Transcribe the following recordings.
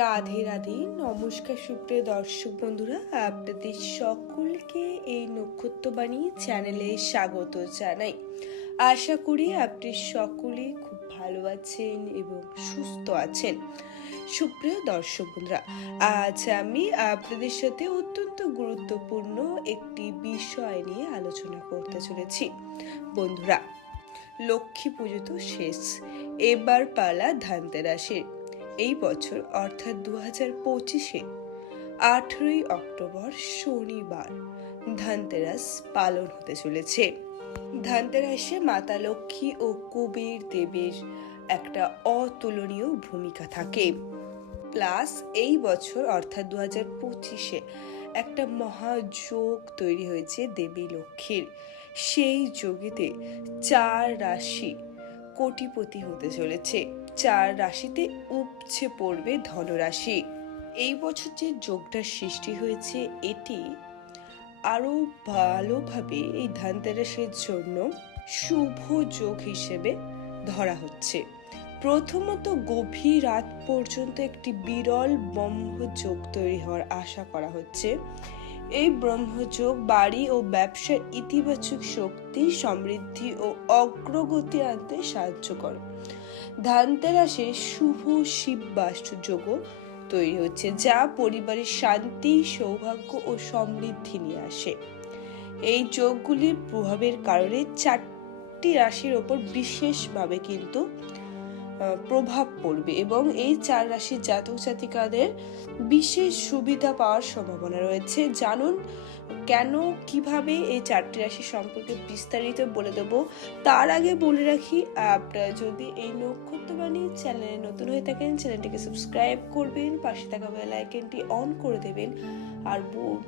রাধে রাধে, নমস্কার সুপ্রিয় দর্শক বন্ধুরা, আপনাদের সকলকে এই নক্ষত্রবাণী চ্যানেলে স্বাগত জানাই। আশা করি আপনি সকলে খুব ভালো আছেন এবং সুস্থ আছেন। সুপ্রিয় দর্শক বন্ধুরা, আজ আমি আপনাদের সাথে অত্যন্ত গুরুত্বপূর্ণ একটি বিষয় নিয়ে আলোচনা করতে চলেছি। বন্ধুরা, লক্ষ্মী পুজো তো শেষ, এবার পালা ধানতেরাসের। এই বছর, অর্থাৎ দু হাজার পঁচিশে, আঠেরোই অক্টোবর শনিবার ধানতেরাস পালন হতে চলেছে। ধানতেরাসে মাতা লক্ষ্মী ও কুবের দেবীর একটা অতুলনীয় ভূমিকা থাকে। প্লাস এই বছর, অর্থাৎ দু হাজার পঁচিশে, একটা মহাযোগ তৈরি হয়েছে দেবী লক্ষ্মীর। সেই যোগেতে চার রাশি কোটিপতি হতে চলেছে। চার রাশিতে উপছে পড়বে ধনরাশি। এই বছর যে যোগটা সৃষ্টি হয়েছে, এটি আরও ভালোভাবে এই ধানতেরাসের জন্য শুভ যোগ হিসেবে ধরা হচ্ছে। প্রথমত গভীর রাত পর্যন্ত একটি বিরল ব্রহ্মযোগ তৈরি হওয়ার আশা করা হচ্ছে। এই ব্রহ্মযোগ বাড়ি ও ব্যবসার ইতিবাচক শক্তি, সমৃদ্ধি ও অগ্রগতি আনতে সাহায্য করে। ধানতেরাসে শুভ শিব বাস্তুযোগ তৈরি হচ্ছে, যা পরিবারের শান্তি, সৌভাগ্য ও সমৃদ্ধি নিয়ে আসে। এই যোগগুলির প্রভাবের কারণে চারটি রাশির ওপর বিশেষভাবে কিন্তু প্রভাব পড়বে এবং এই চার রাশির জাতক জাতিকাদের বিশেষ সুবিধা পাওয়ার সম্ভাবনা রয়েছে। জানুন কেন, কীভাবে এই চারটি রাশি সম্পর্কে বিস্তারিত বলে দেবো। তার আগে বলে রাখি, আপনারা যদি এই নক্ষত্রবাণী চ্যানেলে নতুন হয়ে থাকেন, চ্যানেলটিকে সাবস্ক্রাইব করবেন, পাশে থাকা বেল আইকনটি অন করে দেবেন, আর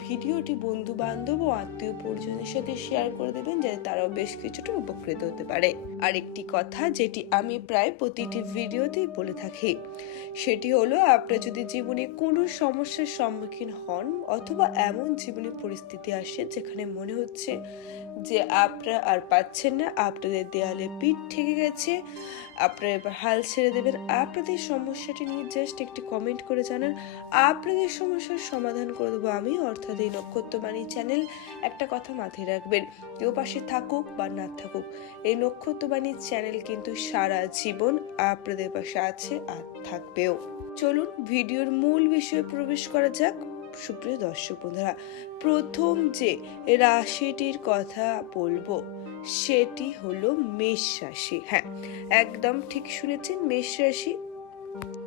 ভিডিওটি বন্ধু বান্ধব ও আত্মীয় পরিজনের সাথে শেয়ার করে দেবেন, যাতে তারাও বেশ কিছুটা উপকৃত হতে পারে। আর একটি কথা, যেটি আমি প্রায় প্রতিটি ভিডিওতেই বলে থাকি, সেটি হলো, আপনার যদি জীবনে কোনো সমস্যার সম্মুখীন হন, অথবা এমন জীবনে পরিস্থিতি আসে যেখানে মনে হচ্ছে যে আপনারা আর পাচ্ছেন না, আপনাদের দেয়ালে পিঠ ঠেকে গেছে, আপনারা এবার হাল ছেড়ে দেবেন। আপনাদের সমস্যাটি নিয়ে জাস্ট একটি কমেন্ট করে জানান। আপনাদের সমস্যার সমাধান করে দেবো আমি, অর্থাৎ এই নক্ষত্রবাণী চ্যানেল একটা কথা মাথায় রাখবেন, কেউ পাশে থাকুক বা না থাকুক, এই নক্ষত্রবাণী চ্যানেল কিন্তু সারা জীবন আপনাদের পাশে আছে আর থাকবেও। চলুন, ভিডিওর মূল বিষয়ে প্রবেশ করা যাক। সুপ্রিয় দর্শক বন্ধুরা, প্রথম যে রাশিটির কথা বলব, সেটি হলো মেষ রাশি। হ্যাঁ একদম ঠিক শুনেছেন, মেষ রাশি।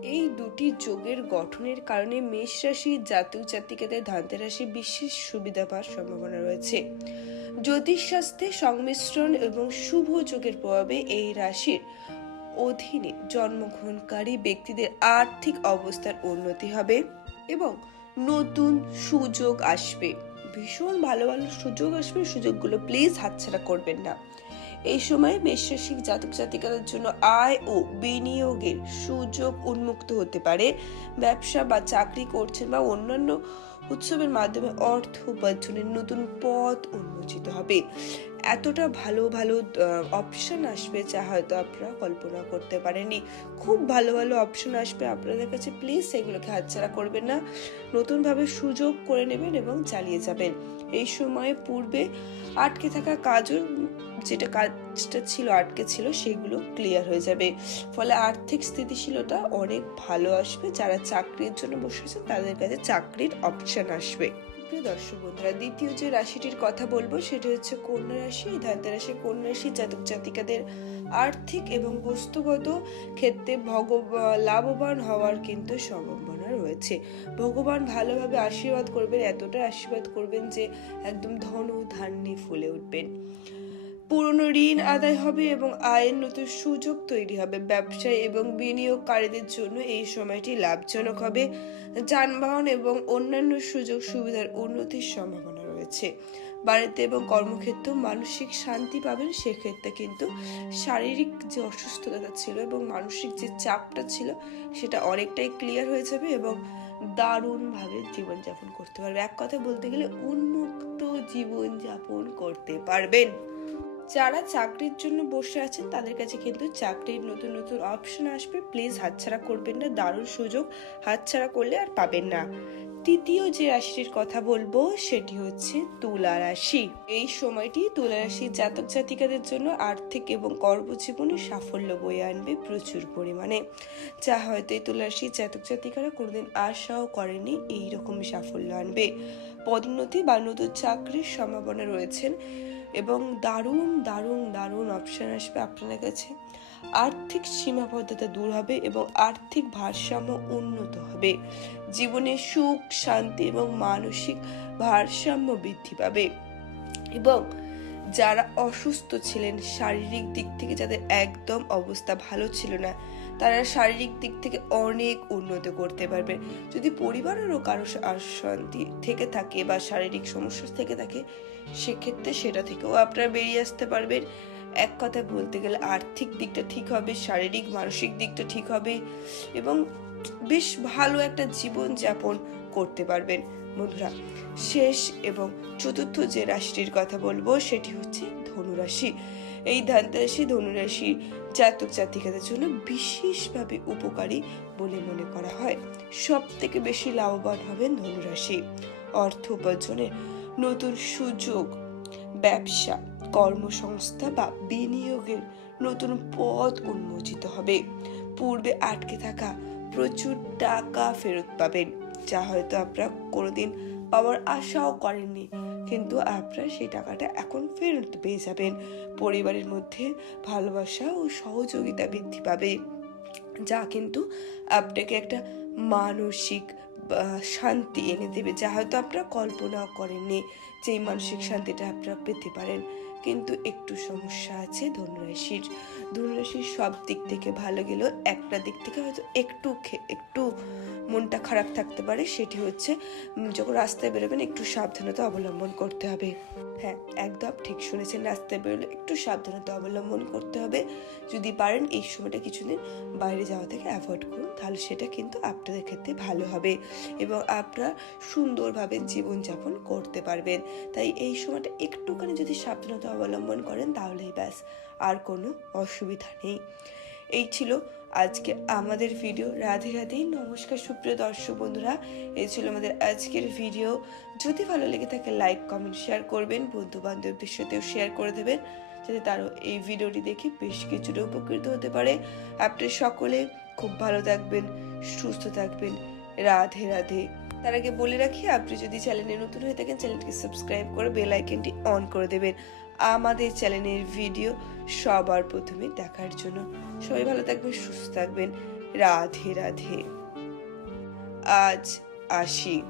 এই দুটি যোগের গঠনের কারণে মেষ রাশি জাতক জাতিকাদের ধান্তেরাশি বিশেষ সুবিধা পাওয়ার সম্ভাবনা রয়েছে। জ্যোতিষশাস্ত্রে সংমিশ্রণ এবং শুভ যোগের প্রভাবে এই রাশির অধীনে জন্মগ্রহণকারী ব্যক্তিদের আর্থিক অবস্থার উন্নতি হবে এবং নতুন সুযোগ আসবে। ভীষণ ভালো ভালো সুযোগ আসবে, সুযোগগুলো প্লিজ হাতছাড়া করবেন না। এই সময় মেষরাশিক জাতক জাতিকাদের জন্য আয় ও বিনিয়োগের সুযোগ উন্মুক্ত হতে পারে। ব্যবসা বা চাকরি করছেন বা অন্যান্য উৎসবের মাধ্যমে অর্থ উপার্জনের নতুন পথ উন্মোচিত হবে। এতটা ভালো ভালো অপশন আসবে যা হয়তো আপনারা কল্পনা করতে পারেননি। খুব ভালো ভালো অপশন আসবে। আপনাদের কাছে প্লিজ সেগুলোকে হাতছাড়া করবেন না। নতুনভাবে সুযোগ করে নেবেন এবং চালিয়ে যাবেন। এই সময়ে পূর্বে আটকে থাকা কাজও যেটা কাজটা ছিল, আটকে ছিল, সেগুলো ক্লিয়ার হয়ে যাবে। ফলে আর্থিক স্থিতিশীলতা অনেক ভালো আসবে। যারা চাকরির জন্য বসেছেন তাদের কাছে চাকরির অপশন আসবে। প্রিয় দর্শক বন্ধুরা, দ্বিতীয় যে রাশিটির কথা বলব, সেটি হচ্ছে কন্যা রাশি। এই ধারতে রাশি কন্যা রাশি জাতক জাতিকাদের আর্থিক এবং বস্তুগত ক্ষেত্রে ভগব, লাভবান হওয়ার কিন্তু সম্ভাবনা রয়েছে। ভগবান ভালোভাবে আশীর্বাদ করবেন এতটা আশীর্বাদ করবেন যে একদম ধন ধান্যে ফুলে উঠবেন। পুরনো ঋণ আদায় হবে এবং আয়ের নতুন সুযোগ তৈরি হবে। ব্যবসায়ী এবং বিনিয়োগকারীদের জন্য এই সময়টি লাভজনক হবে। যানবাহন এবং অন্যান্য সুযোগ সুবিধার উন্নতির সম্ভাবনা রয়েছে। বাড়িতে এবং কর্মক্ষেত্রেও মানসিক শান্তি পাবেন, সেক্ষেত্রে কিন্তু শারীরিক যে অসুস্থতা ছিল এবং মানসিক যে চাপটা ছিল, সেটা অনেকটাই ক্লিয়ার হয়ে যাবে এবং দারুণভাবে জীবনযাপন করতে পারবে। এক কথা বলতে গেলে উন্মুক্ত জীবনযাপন করতে পারবেন। যারা চাকরির জন্য বসে আছেন, তাদের কাছে কিন্তু চাকরির নতুন নতুন অপশন আসবে। প্লিজ হাতছাড়া করবেন না, দারুণ সুযোগ হাতছাড়া করলে আর পাবেন না। তৃতীয় যে রাশিটির কথা বলব, সেটি হচ্ছে তুলা রাশি। এই সময়টি তুলা রাশির জাতক জাতিকাদের জন্য আর্থিক এবং কর্মজীবনে সাফল্য বয়ে আনবে প্রচুর পরিমাণে। যা হয়তো এই তুলা রাশির জাতক জাতিকারা কোনোদিন আশাও করেনি এইরকম সাফল্য আনবে। পদোন্নতি বা নতুন চাকরির সম্ভাবনা রয়েছেন। এবং দারুণ দারুণ দারুণ অপশন আসবে আপনার কাছে। আর্থিক সীমাবদ্ধতা দূর হবে এবং আর্থিক ভারসাম্য উন্নত হবে। জীবনে সুখ, শান্তি এবং মানসিক ভারসাম্য বৃদ্ধি পাবে। এবং যারা অসুস্থ ছিলেন, শারীরিক দিক থেকে যাদের একদম অবস্থা ভালো ছিল না তারা শারীরিক দিক থেকে অনেক উন্নত করতে পারবে। যদি পরিবারেরও কারও অশান্তি থেকে থাকে বা শারীরিক সমস্যা থেকে থাকে, সেক্ষেত্রে সেটা থেকেও আপনারা বেরিয়ে আসতে পারবেন। এক কথায় বলতে গেলে আর্থিক দিকটা ঠিক হবে, শারীরিক, মানসিক দিকটা ঠিক হবে এবং বেশ ভালো একটা জীবন যাপন করতে পারবেন বন্ধুরা। শেষ এবং চতুর্থ যে রাশিটির কথা বলব, সেটি হচ্ছে ধনুরাশি। এই ধানরাশি ধনুরাশি জাতক জাতিকাদের জন্য বিশেষভাবে উপকারী বলে মনে করা হয়। সব থেকে বেশি লাভবান হবেন ধনুরাশি। অর্থ উপার্জনের নতুন সুযোগ, ব্যবসা, কর্মসংস্থা বা বিনিয়োগের নতুন পথ উন্মোচিত হবে। পূর্বে আটকে থাকা প্রচুর টাকা ফেরত পাবেন, যা হয়তো আপনারা কোনোদিন পাওয়ার আশাও করেননি। কিন্তু আপনারা সেই টাকাটা এখন ফেরত পেয়ে যাবেন। পরিবারের মধ্যে ভালোবাসা ও সহযোগিতা বৃদ্ধি পাবে। যা কিন্তু আপনাকে একটা মানসিক শান্তি এনে দেবে যা হয়তো আপনারা কল্পনাও করেননি যে এই মানসিক শান্তিটা আপনারা পেতে পারেন। কিন্তু একটু সমস্যা আছে ধনুরাশির। ধনুরাশির সব দিক থেকে ভালো গেলেও একটা দিক থেকে হয়তো একটু একটু মনটা খারাপ থাকতে পারে, সেটি হচ্ছে যখন রাস্তায় বেরোবেন একটু সাবধানতা অবলম্বন করতে হবে। হ্যাঁ একদম ঠিক শুনেছেন, রাস্তায় বেরোলে একটু সাবধানতা অবলম্বন করতে হবে। যদি পারেন এই সময়টা কিছুদিন বাইরে যাওয়া থেকে অ্যাভয়েড করুন, তাহলে সেটা কিন্তু আপনাদের ক্ষেত্রে ভালো হবে এবং আপনারা সুন্দরভাবে জীবনযাপন করতে পারবেন। তাই এই সময়টা একটুখানি যদি সাবধানতা অবলম্বন করেন, তাহলেই ব্যাস, আর কোনো অসুবিধা নেই। এই ছিল আজকে আমাদের ভিডিও রাধে রাধেই নমস্কার সুপ্রিয় দর্শক বন্ধুরা। এই ছিল আমাদের আজকের ভিডিও যদি ভালো লেগে থাকে লাইক কমেন্ট শেয়ার করবেন। বন্ধু বান্ধবদের সাথেও শেয়ার করে দেবেন, যাতে তারও এই ভিডিওটি দেখে বেশ কিছুটা উপকৃত হতে পারে। আপনি সকলে খুব ভালো থাকবেন, সুস্থ থাকবেন। রাধে রাধে। তার আগে বলে রাখি, আপনি যদি চ্যানেলে নতুন হয়ে থাকেন চ্যানেলটিকে সাবস্ক্রাইব করে বেল আইকনটি অন করে দেবেন। আমাদের চ্যানেলের ভিডিও সবার প্রথমে দেখার জন্য সবাই ভালো থাকবেন, সুস্থ থাকবেন। রাধে রাধে। আজ আসি।